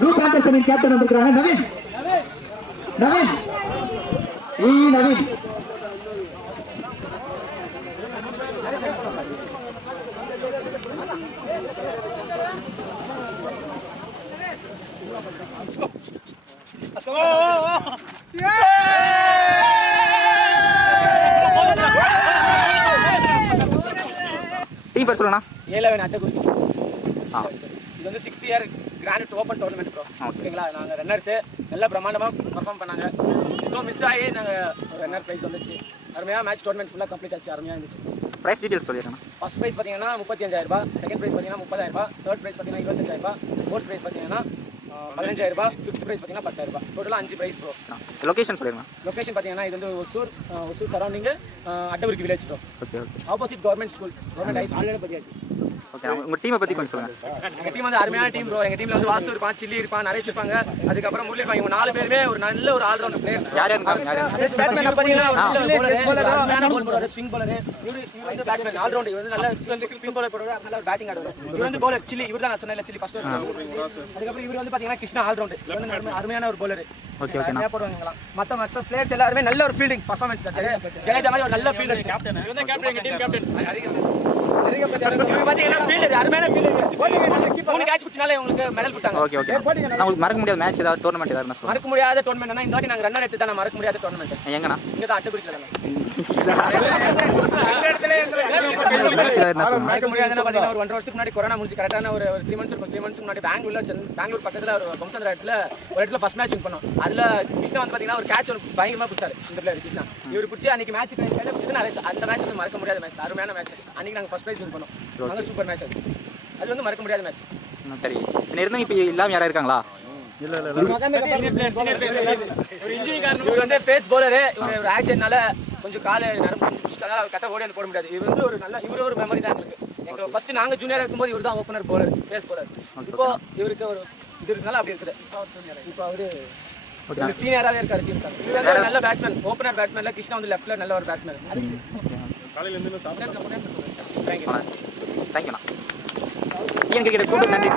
Root ஆண்டர்சனின் captain வந்திருக்கிறாங்க. Naveen Naveen Naveen team பேர் சொல்லணா. 11 அட்டகுடி. இது வந்து 6th year grand open tournament bro. ஓகேங்களா, நாங்கள் ரன்னர்ஸு நல்லா பிரமாண்டமாக பர்ஃபார்ம் பண்ணாங்க. இன்னும் மிஸ் ஆகி நாங்கள் ஒரு ரன்னர் ப்ரைஸ் வந்துச்சு. அருமையாக மேட்ச் டோர்னமெண்ட் ஃபுல்லாக கம்ப்ளீட் ஆச்சு. அருமையாக இருந்துச்சு. ப்ரைஸ் டீட்டெயில்ஸ் சொல்லிடுறேன். ஃபர்ஸ்ட் ப்ரைஸ் பார்த்தீங்கன்னா 35,000 ரூபாய், செகண்ட் ப்ரைஸ் பார்த்தீங்கன்னா 30,000 ரூபாய், தேர்ட் ப்ரைஸ் பார்த்தீங்கன்னா 25,000 ரூபாய், ஃபோர்த் ப்ரைஸ் பார்த்தீங்கன்னா 15,000 ரூபாய், ஃபிஃப்த் ப்ரைஸ் பார்த்தீங்கன்னா 10,000 ரூபாய். டோட்டலாக 5 ப்ரைஸ் ப்ரோ. லொகேஷன் சொல்லிடுங்க. லொகேஷன் பார்த்தீங்கன்னா இது வந்து ஒசூர் சரௌண்டிங்கு Attagudi village bro. Okay okay. Opposite government school, government high school பற்றியாச்சு. ஓகே, உங்கள் டீமை பற்றி கொஞ்சம் சொல்லுங்கள். எங்கள் டீம் வந்து அருமையான டீம் ப்ரோ. எங்கள் டீமில் வந்து வாசு இருப்பான், சில்லி இருப்பான், நரேஷ் இருப்பாங்க, அதுக்கப்புறம் முரளி இருப்பாங்க. இவங்க 4 பேருமே ஒரு நல்ல ஒரு ஆல்ரவுண்டர் பிளேயர்ஸ். யார் யார் பேட்மேன் பார்த்தீங்கன்னா அருமையான கோல் போடுவார், ஸ்விங் பாலர். இவரு வந்து பேட்மேன் ஆல்ரவுண்டர். இவர் வந்து நல்ல ஸ்விங் பாலர் போடுவார், நல்ல பேட்டிங் ஆடுவார். இவர் வந்து பவுலர் சில்லி. இவர் தான் நான் சொன்னேன் சில்லி ஃபர்ஸ்ட். அதுக்கப்புறம் இவர் வந்து பார்த்தீங்கன்னா கிருஷ்ணா ஆல்ரவுண்டர். இவர் வந்து அருமையான ஒரு பவுலர். Okay okay. நான் போடுவாங்க. மற்ற பிளேயர்ஸ் எல்லாருமே நல்ல ஒரு ஃபீல்டிங் பர்ஃபார்மன்ஸ். ஜெயலலிதா மாதிரி ஒரு நல்ல ஃபீல்டர். கேப்டன் இவன் தான் கேப்டன், எங்க டீம் கேப்டன். பாத்தீங்கன்னா ஃபீல்டர் அருமையான ஃபீல்டர். 3 கேட்ச் பிடிச்சனால உங்களுக்கு மெடல் கொடுத்தாங்க. Okay okay. உங்களுக்கு மறக்க முடியாத மேட்ச் ஏதாவது டோர்னமெண்ட் ஏதாவது சொல்லுங்க. மறக்க முடியாத டோர்னமெண்ட்னா இந்த வாட்டி நாங்க ரன்னர் எடுத்து தான் மறக்க முடியாத டோர்னமெண்ட். எங்கனா? இங்க தான் அட்டகுடில தான. மறக்க முடியாதுன்னா பாத்தீங்கன்னா ஒரு 1.5 வருஷத்துக்கு முன்னாடி கொரோனா முடிஞ்சு கரெக்டான ஒரு 3 மந்த்ஸ் இருக்கும். 3 மந்த்ஸ் முன்னாடி பெங்களூர் பக்கத்துல ஒரு பொம்சந்திர இடத்துல ஃபர்ஸ்ட் மேட்ச் வின் பண்ணோம். அதுல கிருஷ்ணா வந்து பாத்தீங்கன்னா ஒரு கேட்ச் ஒரு பயங்கரமா பிடிச்சாரு. இந்த பிளேயர் கிருஷ்ணா இவர் பிடிச்சி அன்னைக்கு மேட்ச் கையில பிடிச்சிட்டு அந்த மேட்ச் வந்து மறக்க முடியாத மேட்ச். அருமையான மேட்ச். அன்னைக்கு நாங்க ஃபர்ஸ்ட் பிரைஸ் வின் பண்ணோம். நல்ல சூப்பர் மேட்ச். அது வந்து மறக்க முடியாத மேட்ச். சரி, இருந்தா இப்ப இல்லாம யாரா இருக்காங்களா? இல்ல இவர் வந்து ஃபேஸ் பவுலர். இவர் ஒரு ஆக்சிடென்ட்னால கொஞ்சம் காலை நரம்பு பிடிச்சிட்டாங்க. அவர் கட்ட ஓடி வந்து போட முடியாது. இவர் வந்து ஒரு நல்ல இவரு ஒரு மெமரி தான் எங்களுக்கு. எங்களுக்கு ஃபர்ஸ்ட் நாங்க ஜூனியரா இருக்கும்போது இவர் தான் ஓப்பனர் பவுலர், ஃபேஸ் பவுலர். இப்போ இவருக்கு ஒரு இது இருக்கனால அப்படி இருக்குது. இப்போ அவரு சீனியராகவே இருக்காரு. இவர் வந்து நல்ல பேட்ஸ்மேன், ஓப்பனர் பேட்ஸ்மேன்ல. கிருஷ்ணா வந்து லெஃப்ட்ல நல்ல ஒரு பேட்ஸ்மேன். காலையில இருந்து தேங்க்யூ. தேங்க்யூண்ணா. எனக்கு கூப்பிட்டு நன்றி.